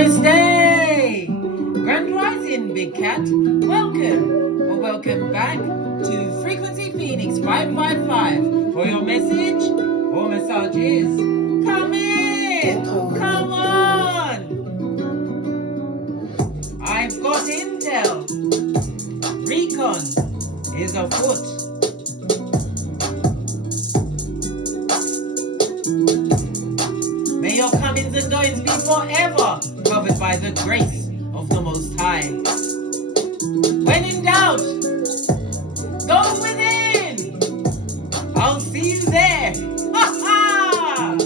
Namaste! Grand Rising, Big Cat. Welcome or welcome back to Frequency Phoenix 555 for your message or messages. Come in! Come on! I've got intel. Recon is afoot. May your comings and goings be forever covered by the grace of the Most High. When in doubt, go within. I'll see you there. Ha ha!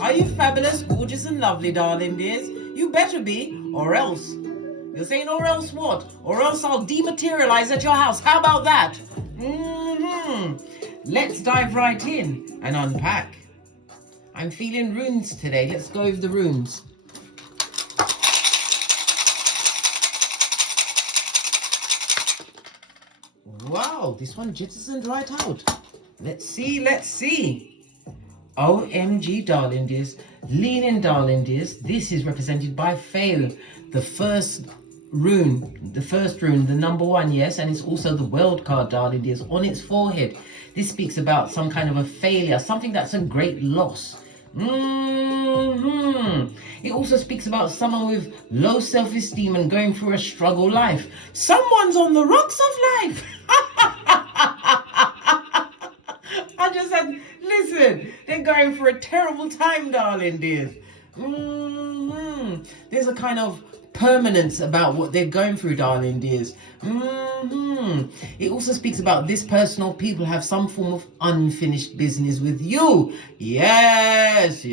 Are you fabulous, gorgeous, and lovely, darling dears? You better be, or else. You're saying, or else what? Or else I'll dematerialize at your house. How about that? Let's dive right in and unpack. I'm feeling runes today. Let's go over the runes. Wow, this one jettisoned right out. Let's see, let's see. OMG, darling dears. Lean in, darling dears. This is represented by fail. The first rune, the number one, yes, and it's also the world card, darling dears, on its forehead. This speaks about some kind of a failure, something that's a great loss. It also speaks about someone with low self-esteem and going through a struggle life. Someone's on the rocks of life. I just said, listen, they're going through a terrible time, darling dears. There's a kind of permanence about what they're going through, darling dears. It also speaks about this person or people have some form of unfinished business with you. Yes.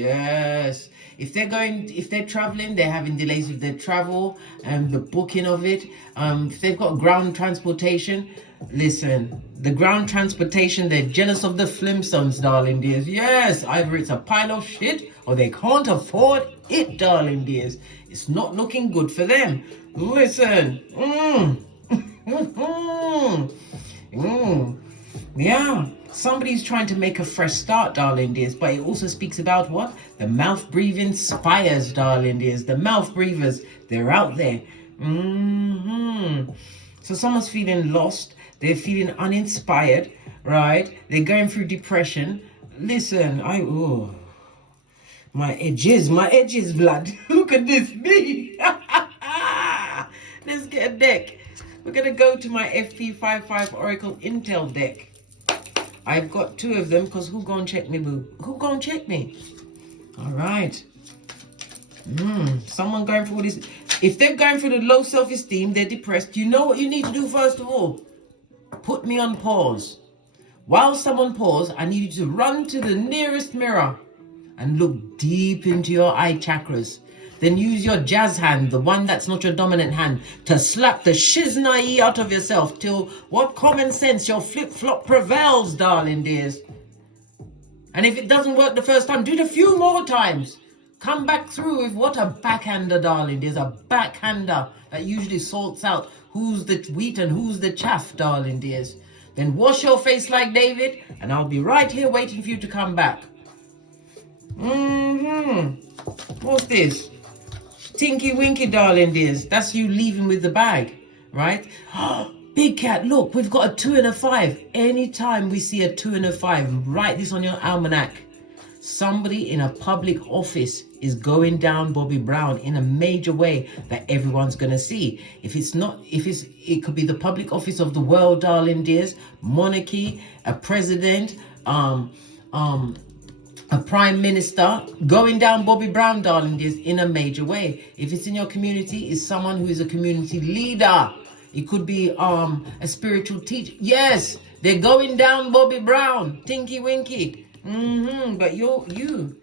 If they're traveling, they're having delays with their travel and the booking of it. If they've got ground transportation, listen, the ground transportation, they're jealous of the Flintstones, darling dears. Yes, either it's a pile of shit or they can't afford it, darling dears. It's not looking good for them. Listen. Yeah, somebody's trying to make a fresh start, darling dears, but it also speaks about what? The mouth breathing spires, darling dears. The mouth breathers, they're out there. So someone's feeling lost. They're feeling uninspired, right? They're going through depression. Listen, my edges, blood. Look at this, me. Let's get a deck. We're going to go to my FP55 Oracle Intel deck. I've got two of them because who gonna check me, boo? Who gonna check me? All right. Someone going through this. If they're going through the low self-esteem, they're depressed. You know what you need to do first of all? Put me on pause. While someone pause, I need you to run to the nearest mirror and look deep into your eye chakras. Then use your jazz hand, the one that's not your dominant hand, to slap the shiznai out of yourself till what common sense, your flip-flop prevails, darling dears. And if it doesn't work the first time, do it a few more times. Come back through with what a backhander, darling dears. A backhander that usually sorts out who's the wheat and who's the chaff, darling dears. Then wash your face like David, and I'll be right here waiting for you to come back. What's this? Tinky Winky, darling dears. That's you leaving with the bag, right? Big Cat, look, we've got a 2 and a 5. Anytime we see a 2 and a 5, write this on your almanac. Somebody in a public office is going down Bobby Brown in a major way that everyone's going to see. It could be the public office of the world, darling dears, monarchy, a president, a prime minister, going down Bobby Brown, darling dears, in a major way. If it's in your community, it's someone who is a community leader. It could be a spiritual teacher. Yes, they're going down Bobby Brown, Tinky Winky. But you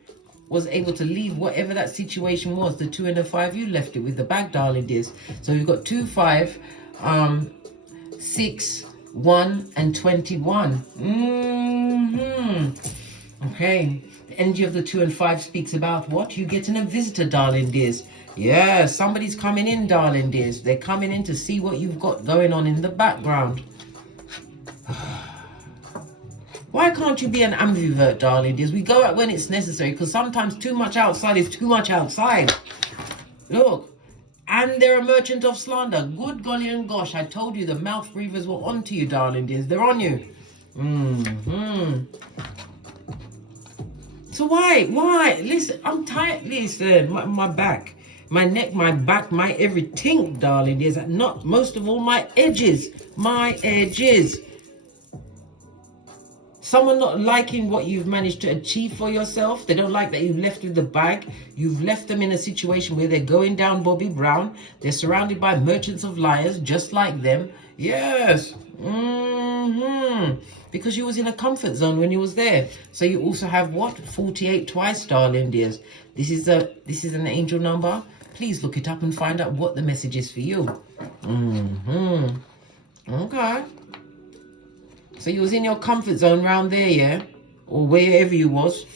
was able to leave whatever that situation was, the 2 and the 5, you left it with the bag, darling dears. So you've got 2, 5, 6, 1, and 21. Okay. The energy of the 2 and 5 speaks about what? You getting a visitor, darling dears. Yeah, somebody's coming in, darling dears. They're coming in to see what you've got going on in the background. Why can't you be an ambivert, darling dears? We go out when it's necessary, because sometimes too much outside is too much outside. Look. And they're a merchant of slander. Good golly and gosh, I told you the mouth breathers were onto you, darling dears. They're on you. So why? Listen, I'm tired. Listen, my back, my neck, my back, my everything, darling dears. Not most of all, my edges. My edges. Someone not liking what you've managed to achieve for yourself. They don't like that you've left with the bag. You've left them in a situation where they're going down Bobby Brown. They're surrounded by merchants of liars, just like them. Yes. Because you was in a comfort zone when you was there. So you also have what? 48 twice, darling dears. This is an angel number. Please look it up and find out what the message is for you. Okay. So you was in your comfort zone round there, yeah? Or wherever you was.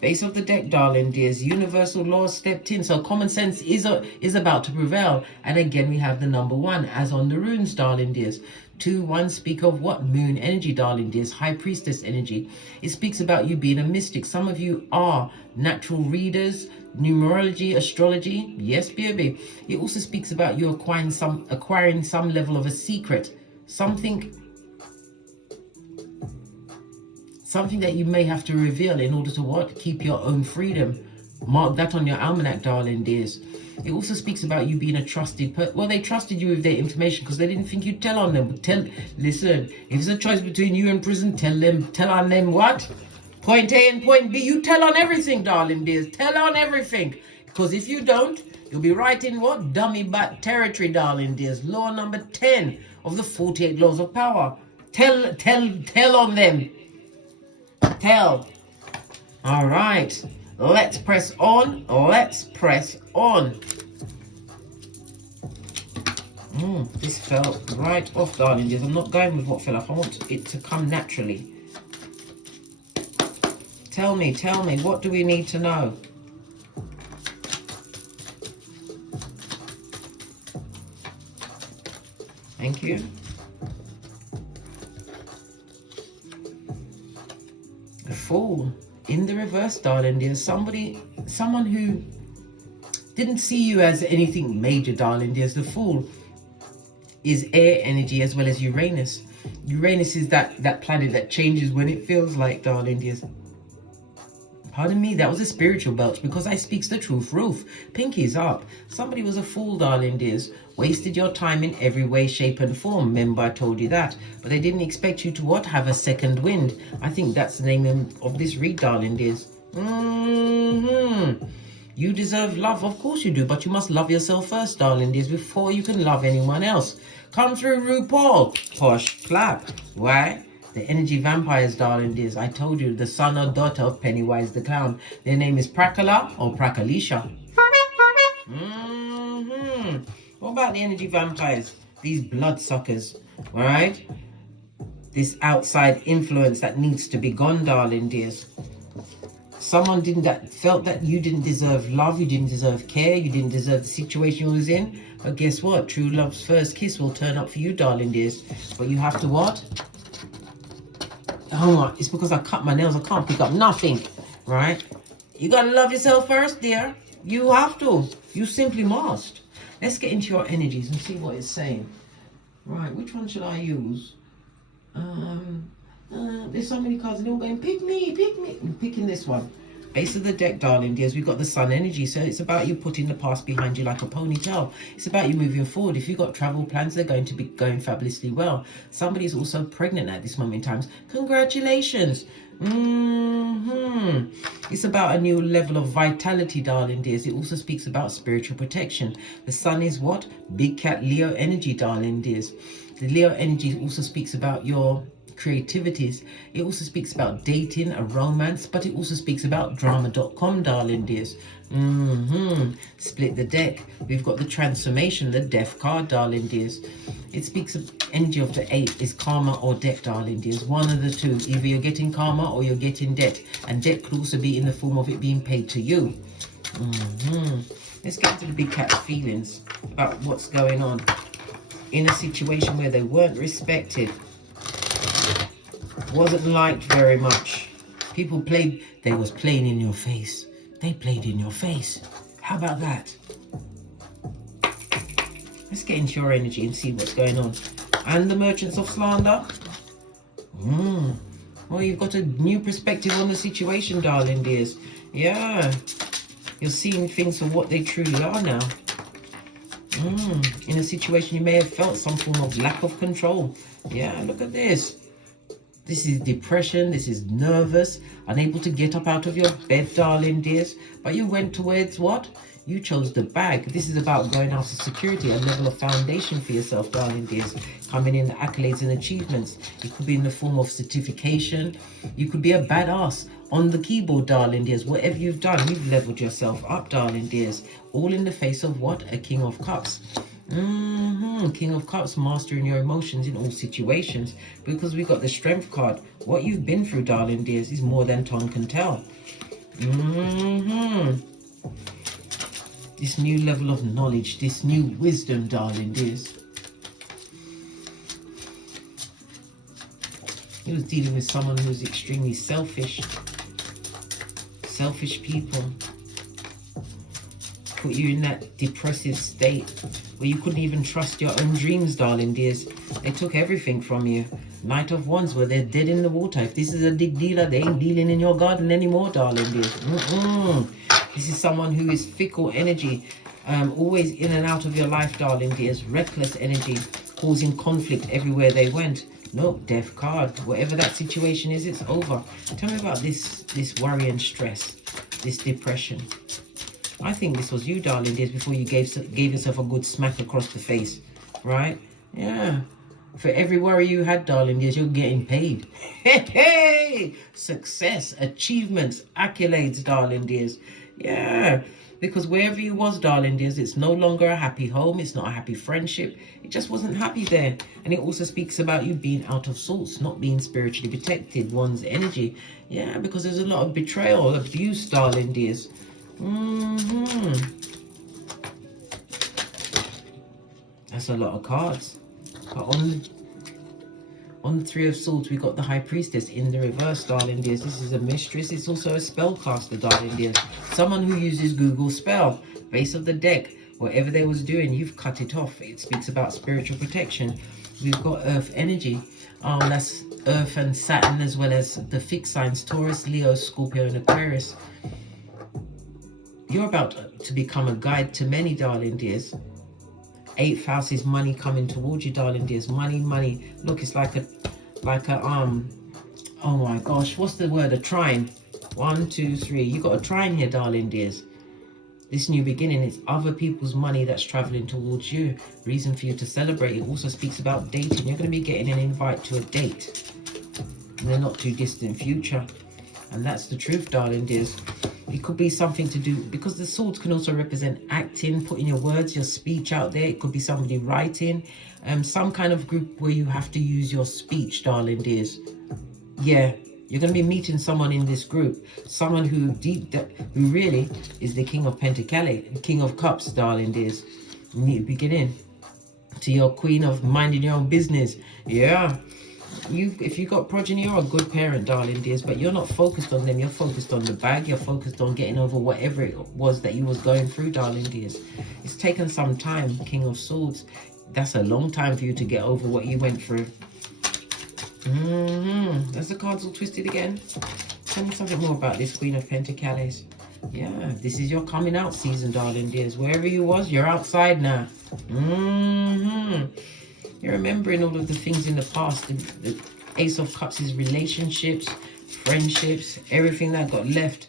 Base of the deck, darling dears. Universal law stepped in. So common sense is about to prevail. And again, we have the number 1, as on the runes, darling dears. 2, 1 speak of what? Moon energy, darling dears. High priestess energy. It speaks about you being a mystic. Some of you are natural readers. Numerology, astrology. Yes, baby. It also speaks about you acquiring some level of a secret. Something that you may have to reveal in order to what? Keep your own freedom. Mark that on your almanac, darling dears. It also speaks about you being a trusted person. Well, they trusted you with their information because they didn't think you'd tell on them. Listen, if it's a choice between you and prison, tell on them what? Point A and point B. You tell on everything, darling dears. Tell on everything. Because if you don't, you'll be right in what? Dummybat Territory, darling dears. Law number 10 of the 48 laws of power. Tell on them. Tell. All right, let's press on. This fell right off, darling dears. I'm not going with what fell off. I want it to come naturally. Tell me, what do we need to know? Thank you. Fool in the reverse, darling dear. Someone who didn't see you as anything major, darling dears. The Fool is air energy as well as Uranus. Uranus is that planet that changes when it feels like, darling dears. Pardon me, that was a spiritual belch because I speaks the truth, roof. Pinkies up. Somebody was a fool, darling dears. Wasted your time in every way, shape and form. Remember, I told you that. But they didn't expect you to what? Have a second wind. I think that's the name of this read, darling dears. You deserve love. Of course you do. But you must love yourself first, darling dears, before you can love anyone else. Come through, RuPaul. Posh clap. Why? The energy vampires, darling dears. I told you, the son or daughter of Pennywise the Clown. Their name is Prakala or Prakalisha. What about the energy vampires? These bloodsuckers, all right? This outside influence that needs to be gone, darling dears. Someone felt that you didn't deserve love, you didn't deserve care, you didn't deserve the situation you was in. But guess what? True love's first kiss will turn up for you, darling dears. But you have to what? Oh, it's because I cut my nails. I can't pick up nothing, right? You got to love yourself first, dear. You have to. You simply must. Let's get into your energies and see what it's saying. Right, which one should I use? There's so many cards and they're all going, pick me. I'm picking this one. Base of the deck, darling dears, we've got the sun energy. So it's about you putting the past behind you like a ponytail. It's about you moving forward. If you've got travel plans, they're going to be going fabulously well. Somebody's also pregnant at this moment in time. Congratulations. It's about a new level of vitality, darling dears. It also speaks about spiritual protection. The sun is what? Big cat Leo energy, darling dears. The Leo energy also speaks about your creativities. It also speaks about dating, a romance, but it also speaks about drama.com, darling dears. Split the deck. We've got the transformation, the death card, darling dears. It speaks of energy of the 8 is karma or debt, darling dears. One of the two. Either you're getting karma or you're getting debt. And debt could also be in the form of it being paid to you. Let's get into the big cat's feelings about what's going on in a situation where they weren't respected. Wasn't liked very much. People played, they was playing in your face. They played in your face. How about that? Let's get into your energy and see what's going on. And the merchants of slander. Well, you've got a new perspective on the situation, darling dears. Yeah. You're seeing things for what they truly are now. In a situation you may have felt some form of lack of control. Yeah, look at this. This is depression, this is nervous, unable to get up out of your bed, darling dears. But you went towards what? You chose the bag. This is about going after security, a level of foundation for yourself, darling dears. Coming in the accolades and achievements. It could be in the form of certification. You could be a badass on the keyboard, darling dears. Whatever you've done, you've leveled yourself up, darling dears. All in the face of what? A King of Cups. King of Cups, mastering your emotions in all situations, because we got the Strength card. What you've been through, darling dears, is more than tongue can tell. This new level of knowledge, this new wisdom, darling dears. He was dealing with someone who was extremely selfish. Selfish people. Put you in that depressive state where you couldn't even trust your own dreams, darling dears. They took everything from you. Knight of Wands, where they're dead in the water. If this is a big dealer, they ain't dealing in your garden anymore, darling dears. This is someone who is fickle energy, always in and out of your life, darling dears. Reckless energy, causing conflict everywhere they went. No, Death card. Whatever that situation is, it's over. Tell me about this worry and stress, this depression. I think this was you, darling dears, before you gave yourself a good smack across the face, right? Yeah. For every worry you had, darling dears, you're getting paid. Hey! Success, achievements, accolades, darling dears. Yeah. Because wherever you was, darling dears, it's no longer a happy home. It's not a happy friendship. It just wasn't happy there. And it also speaks about you being out of sorts, not being spiritually protected, one's energy. Yeah, because there's a lot of betrayal, abuse, darling dears. That's a lot of cards. But on the Three of Swords, we got the High Priestess in the reverse, darling dears. This is a mistress. It's also a spellcaster, darling dears. Someone who uses Google spell. Base of the deck. Whatever they was doing, you've cut it off. It speaks about spiritual protection. We've got Earth energy. That's Earth and Saturn, as well as the fixed signs, Taurus, Leo, Scorpio, and Aquarius. You're about to become a guide to many, darling dears. 8th house is money coming towards you, darling dears. Money. Look, it's like a oh my gosh, what's the word? A trine. 1, 2, 3. You got a trine here, darling dears. This new beginning is other people's money that's traveling towards you. Reason for you to celebrate. It also speaks about dating. You're going to be getting an invite to a date in the not too distant future. And that's the truth, darling dears. It could be something to do, because the swords can also represent acting, putting your words, your speech out there. It could be somebody writing, some kind of group where you have to use your speech, darling dears. Yeah, you're going to be meeting someone in this group, someone who really is the King of Pentacles, King of Cups, darling dears. New beginning to your Queen of minding your own business. Yeah. If you got progeny, you're a good parent, darling dears, but you're not focused on them. You're focused on the bag. You're focused on getting over whatever it was that you was going through, darling dears. It's taken some time, King of Swords. That's a long time for you to get over what you went through. As the cards all twisted again. Tell me something more about this Queen of Pentacles. Yeah, this is your coming out season, darling dears. Wherever you was, you're outside now. You're remembering all of the things in the past. The Ace of Cups is relationships, friendships, everything that got left,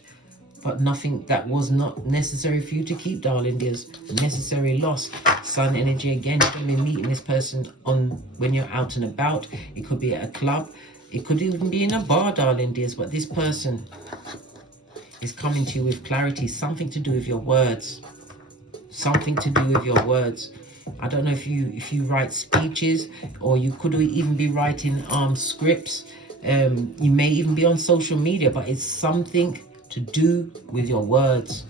but nothing that was not necessary for you to keep, darling dears. Necessary loss. Sun energy again. You're going to be meeting this person when you're out and about. It could be at a club. It could even be in a bar, darling dears. But this person is coming to you with clarity. Something to do with your words. Something to do with your words. I don't know if you write speeches, or you could even be writing scripts. You may even be on social media, but it's something to do with your words.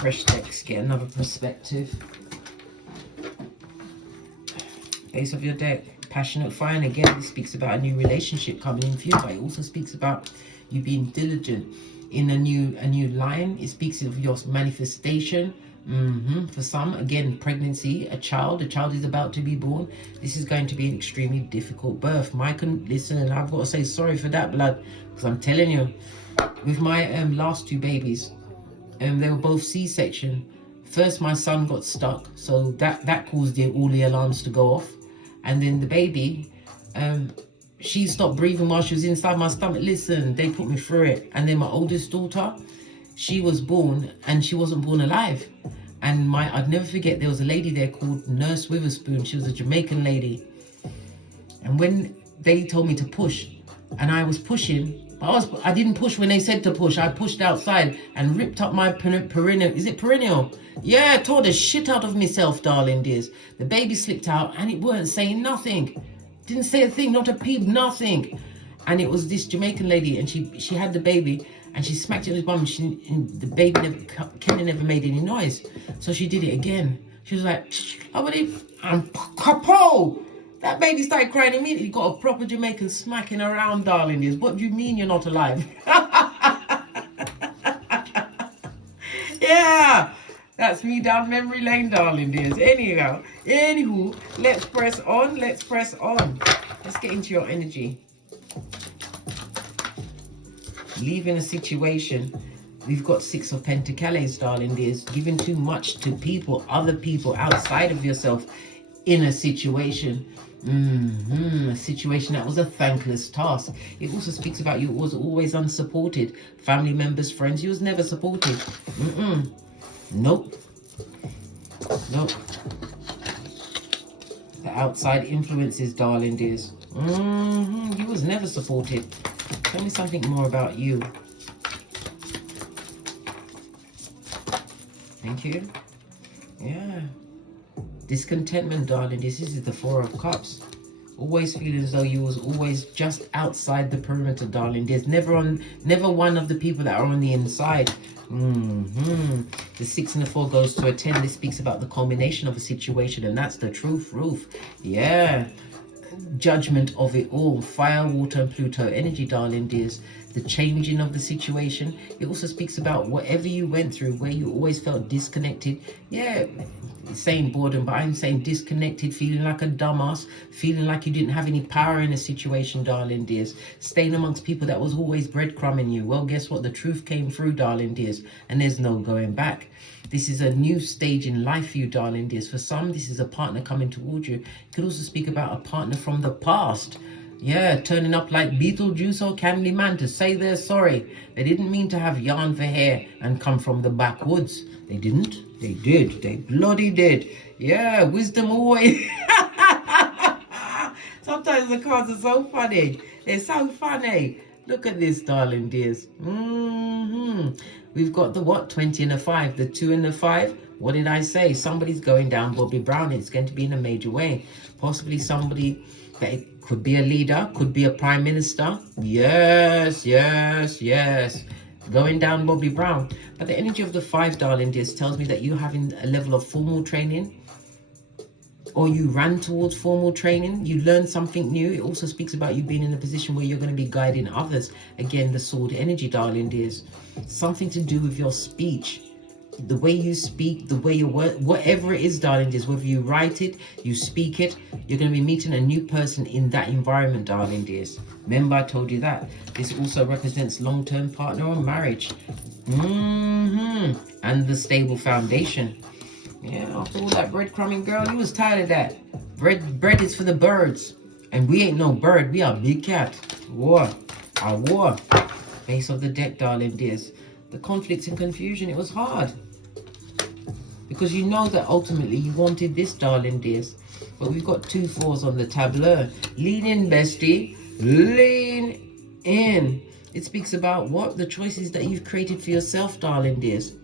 fresh decks, get another perspective. Base of your deck, passionate fire. And again, this speaks about a new relationship coming in for you, but it also speaks about you being diligent in a new line. It speaks of your manifestation. For some, again, pregnancy, a child is about to be born. This is going to be an extremely difficult birth. Listen, I've got to say sorry for that, blood, because I'm telling you, with my last two babies, they were both C-section. First, my son got stuck, so that caused all the alarms to go off. And then the baby, she stopped breathing while she was inside my stomach. Listen, they put me through it. And then my oldest daughter, she was born and she wasn't born alive. And I'd never forget, there was a lady there called Nurse Witherspoon. She was a Jamaican lady. And when they told me to push, and I was pushing, I didn't push when they said to push. I pushed outside and ripped up my perineal. Is it perineal? Yeah, tore the shit out of myself, darling dears. The baby slipped out and it weren't saying nothing. Didn't say a thing, not a peep, nothing. And it was this Jamaican lady, and she had the baby, and she smacked it on his bum, and the baby Kenny never made any noise. So she did it again. She was like, and kapo! That baby started crying immediately. Got a proper Jamaican smacking around, darling dears. What do you mean you're not alive? Yeah, that's me down memory lane, darling dears. Anywho, let's press on. Let's get into your energy. Leaving a situation. We've got Six of Pentacles, darling dears. Giving too much to people, other people outside of yourself in a situation. A situation that was a thankless task. It also speaks about you was always unsupported. Family members, friends, you was never supported. Nope. The outside influences, darling dears. You was never supported. Tell me something more about you. Thank you. Yeah. Discontentment, darling. This is the Four of Cups. Always feeling as though you was always just outside the perimeter, darling. There's never one of the people that are on the inside. The 6 and the 4 goes to a 10. This speaks about the culmination of a situation, and that's the truth, Ruth. Yeah. Judgment of it all. Fire, water, and Pluto energy, darling dears. The changing of the situation. It also speaks about whatever you went through, where you always felt disconnected. Yeah, it's saying boredom, but I'm saying disconnected, feeling like a dumbass, feeling like you didn't have any power in a situation, darling dears. Staying amongst people that was always breadcrumbing you. Well, guess what? The truth came through, darling dears, and there's no going back. This is a new stage in life for you, darling dears. For some, this is a partner coming towards you. It could also speak about a partner from the past. Yeah, turning up like Beetlejuice or Candyman to say they're sorry. They didn't mean to have yarn for hair and come from the backwoods. They didn't. They did. They bloody did. Yeah, wisdom always. Sometimes the cards are so funny. They're so funny. Look at this, darling dears. We've got the what? 20 and a 5. The 2 and the 5. What did I say? Somebody's going down Bobby Brown. It's going to be in a major way. Possibly somebody that it could be a leader, could be a prime minister. Yes. Going down Bobby Brown. But the energy of the 5, darling dears, tells me that you're having a level of formal training, or you ran towards formal training. You learned something new. It also speaks about you being in a position where you're going to be guiding others. Again, the sword energy, darling dears. Something to do with your speech. The way you speak, the way you work, whatever it is, darling dears, whether you write it, you speak it, you're going to be meeting a new person in that environment, darling dears. Remember, I told you that. This also represents long-term partner or marriage. And the stable foundation. Yeah, after all that breadcrumbing, girl, you was tired of that. Bread is for the birds. And we ain't no bird, we are big cat. War. Our war. Base of the deck, darling dears. The conflicts and confusion, it was hard. Because you know that ultimately you wanted this, darling dears. But we've got 2 4s on the tableau. Lean in, bestie. Lean in. It speaks about what? The choices that you've created for yourself, darling dears.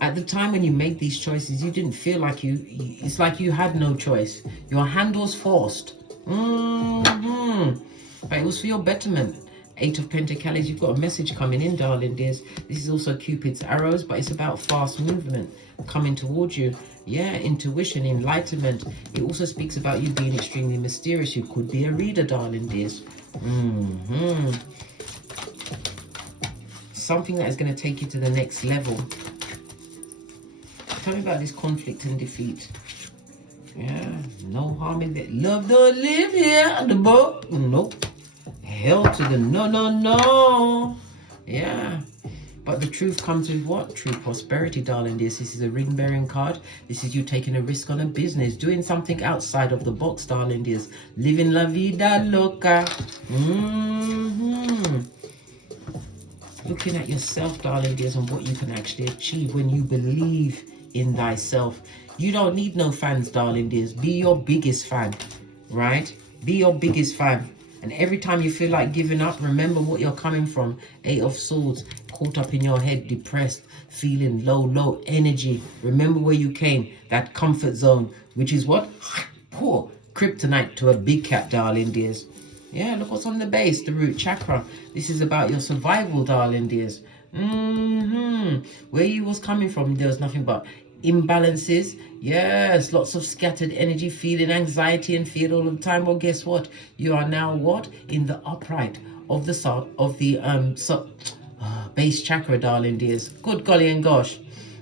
At the time when you made these choices, you didn't feel like it's like you had no choice. Your hand was forced. But it was for your betterment. Eight of Pentacles, you've got a message coming in, darling dears. This is also Cupid's arrows, but it's about fast movement coming towards you. Yeah, intuition, enlightenment. It also speaks about you being extremely mysterious. You could be a reader, darling dears. Something that is going to take you to the next level. Tell me about this conflict and defeat. Yeah, no harm in that. Love don't live here on the boat. Nope. Hell to the no, no, no. Yeah. But the truth comes with what? True prosperity, darling. This is a ring-bearing card. This is you taking a risk on a business. Doing something outside of the box, darling. This living la vida loca. Looking at yourself, darling dears, and what you can actually achieve when you believe in thyself. You don't need no fans, darling dears. Be your biggest fan, right? Be your biggest fan. And every time you feel like giving up, remember what you're coming from. Eight of Swords, caught up in your head, depressed, feeling low energy. Remember where you came, that comfort zone, which is what? Poor kryptonite to a big cat, darling dears. Yeah, look what's on the base, the root chakra. This is about your survival, darling dears. Where you was coming from, there was nothing but imbalances. Yes, lots of scattered energy, feeling anxiety and fear all the time. Well, guess what? You are now what? In the upright of the base chakra, darling dears. Good golly and gosh.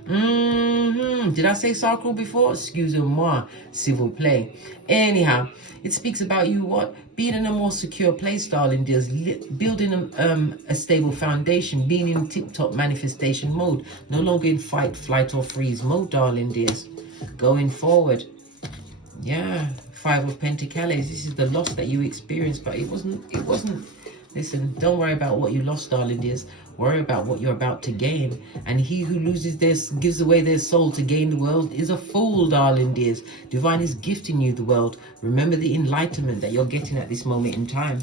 Did I say sacral before? Excusez-moi, s'il vous plaît. Anyhow, it speaks about you what? Being in a more secure place, darling dears. Building a stable foundation. Being in tip-top manifestation mode. No longer in fight, flight, or freeze mode, darling dears. Going forward. Yeah. Five of Pentacles. This is the loss that you experienced, but it wasn't. Listen, don't worry about what you lost, darling dears. Worry about what you're about to gain. And he who loses gives away their soul to gain the world is a fool, darling dears. Divine is gifting you the world. Remember the enlightenment that you're getting at this moment in time.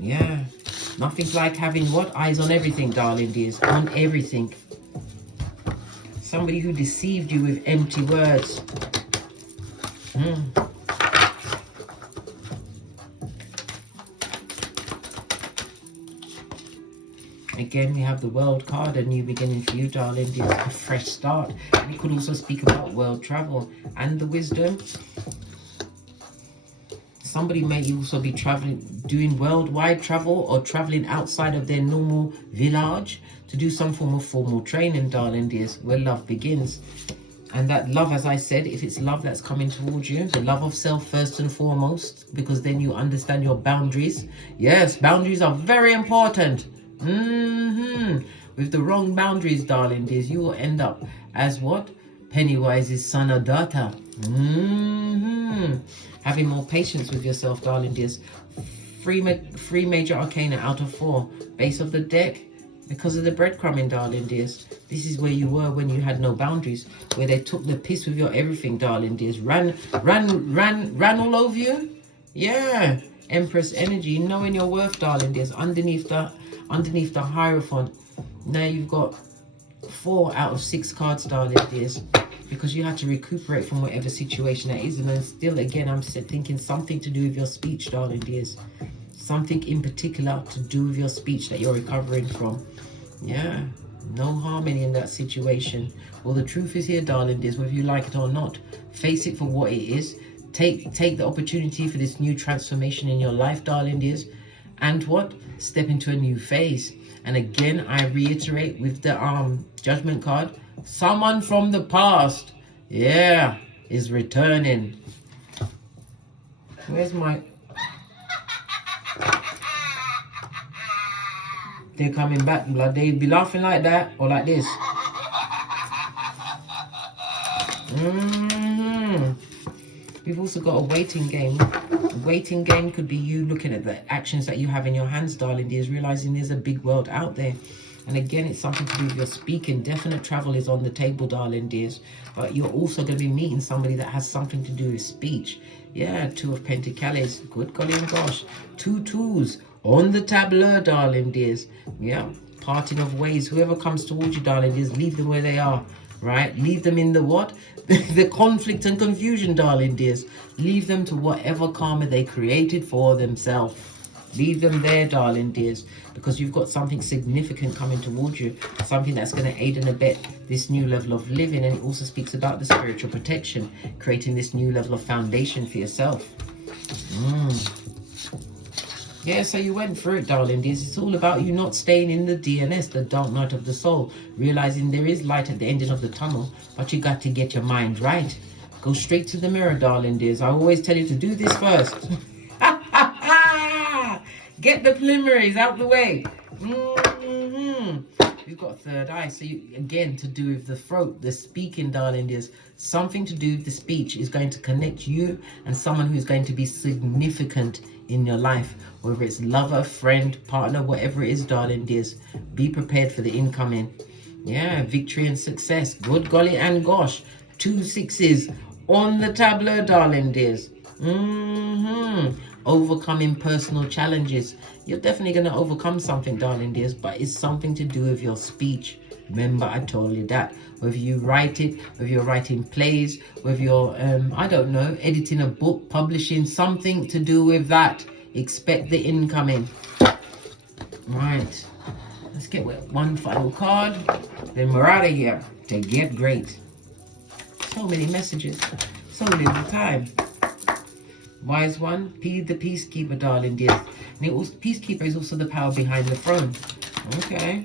Yeah. Nothing like having what? Eyes on everything, darling dears. On everything. Somebody who deceived you with empty words. Again, we have the World card, a new beginning for you, darling. It's a fresh start. And it could also speak about world travel and the wisdom. Somebody may also be traveling, doing worldwide travel or traveling outside of their normal village to do some form of formal training, darling dears, where love begins. And that love, as I said, if it's love that's coming towards you, the love of self first and foremost, because then you understand your boundaries. Yes, boundaries are very important. With the wrong boundaries, darling dears, you will end up as what? Pennywise's son or daughter. Having more patience with yourself, darling dears. Three major arcana out of 4. Base of the deck. Because of the breadcrumbing, darling dears. This is where you were when you had no boundaries. Where they took the piss with your everything, darling dears. Ran all over you. Yeah. Empress energy. Knowing your worth, darling dears. Underneath the Hierophant. Now you've got 4 out of 6 cards, darling dears. Because you had to recuperate from whatever situation that is. And then still, again, I'm thinking something to do with your speech, darling dears. Something in particular to do with your speech that you're recovering from. Yeah, no harmony in that situation. Well, the truth is here, darling dears, whether you like it or not. Face it for what it is. Take the opportunity for this new transformation in your life, darling dears. And what? Step into a new phase. And again, I reiterate with the Judgment card. Someone from the past, yeah, is returning. Where's my... They're coming back. Like they be laughing like that or like this. We've also got a waiting game. A waiting game could be you looking at the actions that you have in your hands, darling dears, realizing there's a big world out there. And again, it's something to do with your speaking. Definite travel is on the table, darling dears. But you're also going to be meeting somebody that has something to do with speech. Yeah, 2 of Pentacles. Good golly and gosh. 2 2s on the tableau, darling dears. Yeah, parting of ways. Whoever comes towards you, darling dears, leave them where they are. Right? Leave them in the what? The conflict and confusion, darling dears. Leave them to whatever karma they created for themselves. Leave them there, darling dears, because you've got something significant coming towards you, something that's going to aid and abet this new level of living. And it also speaks about the spiritual protection, creating this new level of foundation for yourself. Yeah, so you went through it, darling dears. It's all about you not staying in the DNS, the dark night of the soul, realizing there is light at the ending of the tunnel, but you got to get your mind right. Go straight to the mirror, darling dears. I always tell you to do this first. Get the preliminaries out the way. You've got third eye. So you, again, to do with the throat, the speaking, darling dears. Something to do with the speech is going to connect you and someone who's going to be significant in your life. Whether it's lover, friend, partner, whatever it is, darling dears. Be prepared for the incoming. Yeah, victory and success. Good golly and gosh. 2 6s on the tableau, darling dears. Overcoming personal challenges. You're definitely going to overcome something, darling dears, but it's something to do with your speech. Remember, I told you that. Whether you write it, whether you're writing plays, whether you're, I don't know, editing a book, publishing, something to do with that. Expect the incoming. Right. Let's get one final card. Then we're out of here to get great. So many messages. So little time. Wise one, the peacekeeper, darling dears. And it also, peacekeeper is also the power behind the throne. Okay.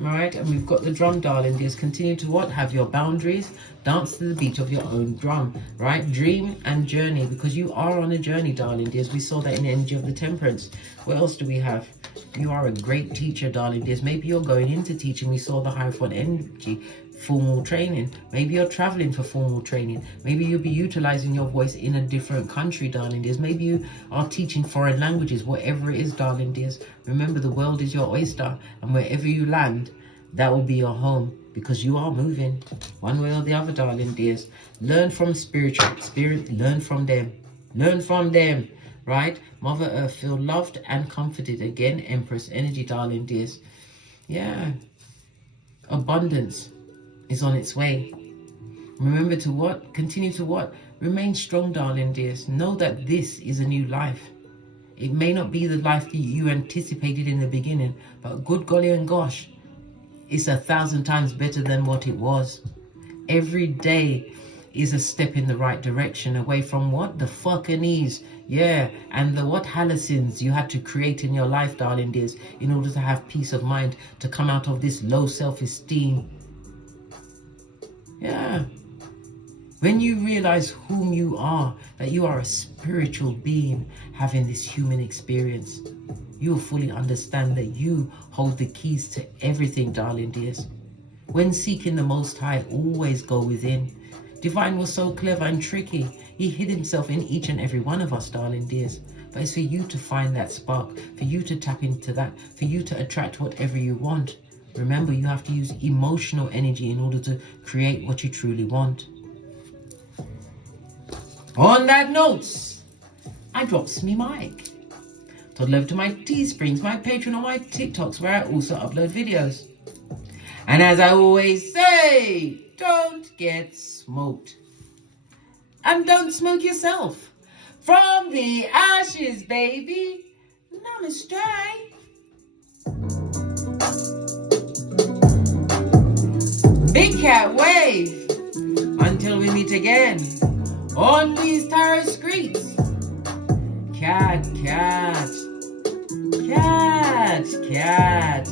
Right, and we've got the drum, darling dears. Continue to what? Have your boundaries. Dance to the beat of your own drum. Right? Dream and journey, because you are on a journey, darling dears. We saw that in the energy of the temperance. What else do we have? You are a great teacher, darling dears. Maybe you're going into teaching. We saw the Hierophant energy. Formal training. Maybe you're traveling for formal training. Maybe you'll be utilizing your voice in a different country, darling dears. Maybe you are teaching foreign languages. Whatever it is, darling dears, remember the world is your oyster, and wherever you land, that will be your home, because you are moving one way or the other, darling dears. Learn from spiritual spirit. Learn from them. Learn from them. Right? Mother Earth, feel loved and comforted. Again, Empress energy, darling dears. Yeah. Abundance is on its way. Remember to what? Continue to what? Remain strong, darling dears. Know that this is a new life. It may not be the life that you anticipated in the beginning, but good golly and gosh, it's 1,000 times better than what it was. Every day is a step in the right direction, away from what? The fucking ease. Yeah, and the what hallucins you had to create in your life, darling dears, in order to have peace of mind, to come out of this low self-esteem. Yeah. When you realize whom you are, that you are a spiritual being having this human experience, you will fully understand that you hold the keys to everything, darling dears. When seeking the Most High, always go within. Divine was so clever and tricky. He hid himself in each and every one of us, darling dears. But it's for you to find that spark, for you to tap into that, for you to attract whatever you want. Remember, you have to use emotional energy in order to create what you truly want. On that note, I drops me mic. Toddle over to my Teesprings, my Patreon, or my TikToks, where I also upload videos. And as I always say, don't get smoked. And don't smoke yourself. From the ashes, baby. Namaste. Big cat wave. Until we meet again on these tarot streets. Cat, cat, cat, cat.